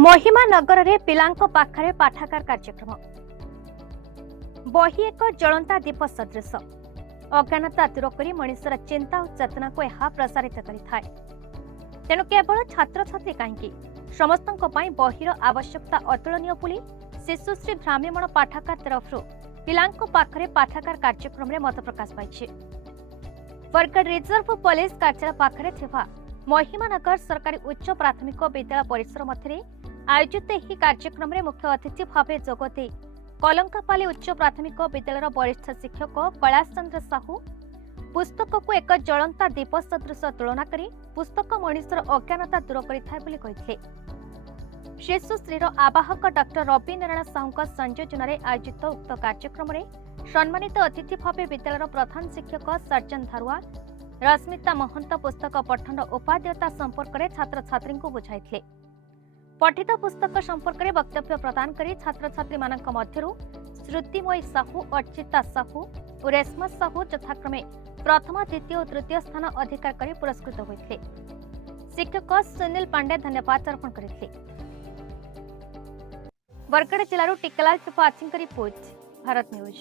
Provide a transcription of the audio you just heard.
महिमा नगर रे पिलांको पाखरे पाठागार कार्यक्रम बही एक ज्वलंता दीप सदृश अज्ञानता दूर कर मनुष्यर चिंता और चेतना को यह प्रसारित करें। तेणु केवल छात्र छात्री कहीं समस्त बहीर आवश्यकता अतुलनीय बोली शिशुश्री भ्राम्यमाण पाठागार तरफ पिलांको पाखरे पाठागार कार्यक्रम मत प्रकाश पाई। बरगढ़ रिजर्व पुलिस कार्यालय पाखरे थिबा महिमानगर सरकारी उच्च प्राथमिक विद्यालय परिसर मध्य आयोजित यह कार्यक्रम में मुख्य अतिथि भाव जोगदे कलंकापाली उच्च प्राथमिक विद्यालय वरिष्ठ शिक्षक कैलाश चंद्र साहू पुस्तक को एक ज्वलंता दीप सदृश तुलना कर पुस्तक मनुष्यर अज्ञानता दूर करते। शिशुश्रीर आवाहक डॉक्टर रवि नारायण साहू संयोजन आयोजित उक्त कार्यक्रम में सम्मानित अतिथि भाव विद्यालय प्रधान शिक्षक सर्जन धारुआ रश्मिता महंत पुस्तक पठन उपादेयता संपर्क में छात्र छात्री को बुझाई। पठित पुस्तक संपर्क में वक्तव्य प्रदान कर छात्र छात्री मध्य श्रुतिमयी साहू अर्चिता साहू और रेशमा साहू यथाक्रमे प्रथम द्वितीय और तृतीय स्थान अधिकार कर पुरस्कृत होते। शिक्षक सुनील पांडे धन्यवाद अर्पण करते। बरगढ़ जिलूर टिकलाल त्रिपाठी रिपोर्ट भारत न्यूज।